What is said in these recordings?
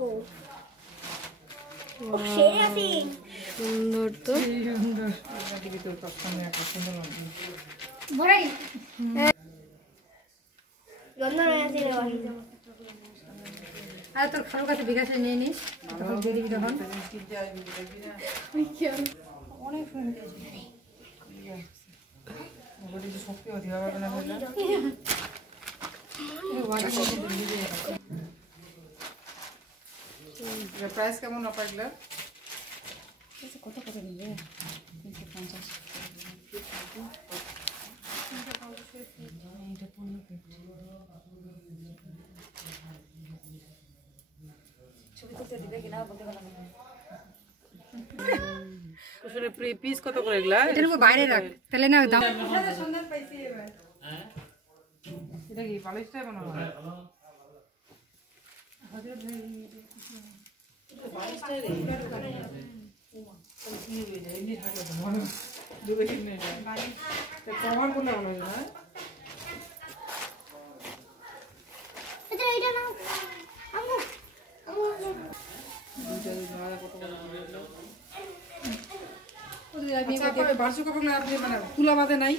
ও সেই আছে সুন্দর তো সুন্দর দিবি তোর পছন্দের একটা সুন্দর বড়াই গন্ধ আছে রে ভাই আর তোর খালু কাছে বিকাশে নিয়ে নিস তখন দিয়ে দিবি তখন অনেক সুন্দর বডি যে শক্তি হতে হবে না বললা প্রাইস কেমন আপনার কত কত নিবে 350 ছবি করতে দিবে কিনা বলতে পারলাম না আসলে পিস কত করে এগুলা এটার উপর বাইরে রাখ তাহলে না দাম সুন্দর পাইছি এবার হ্যাঁ এটা কি পালিশটা বানানো হয় হাজার ভাই পালিশটা রে কি হয়ে যায় এমনি থাকে তো মনে দুবে কিনে যায় তো কভার করলে ভালো হয় না এটা নাও আমু আমু দুটো নয়া কত করে ওদের আমি দেখে বারসু কখন আপনি মানে তুলা বাদে নাই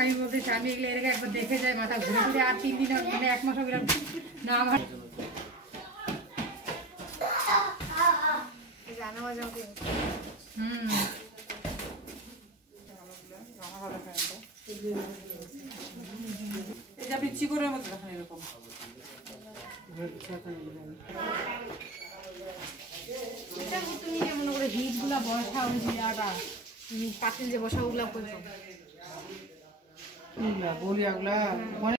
আমি বলতে আমি এগুলো এর আগে একবার দেখে যাই মাথা ঘুরে ঘুরে আর 3 দিন মানে 1 মাসও গেলাম না আমার জানা মজা হবে এটা আপনি চিকনের মতো দেখেন এরকম এটা তুমি মনে করে হিটগুলা বসা ওই জিরাটা পাতিল যে বসা ওগুলা করছো বলিয়াগুলা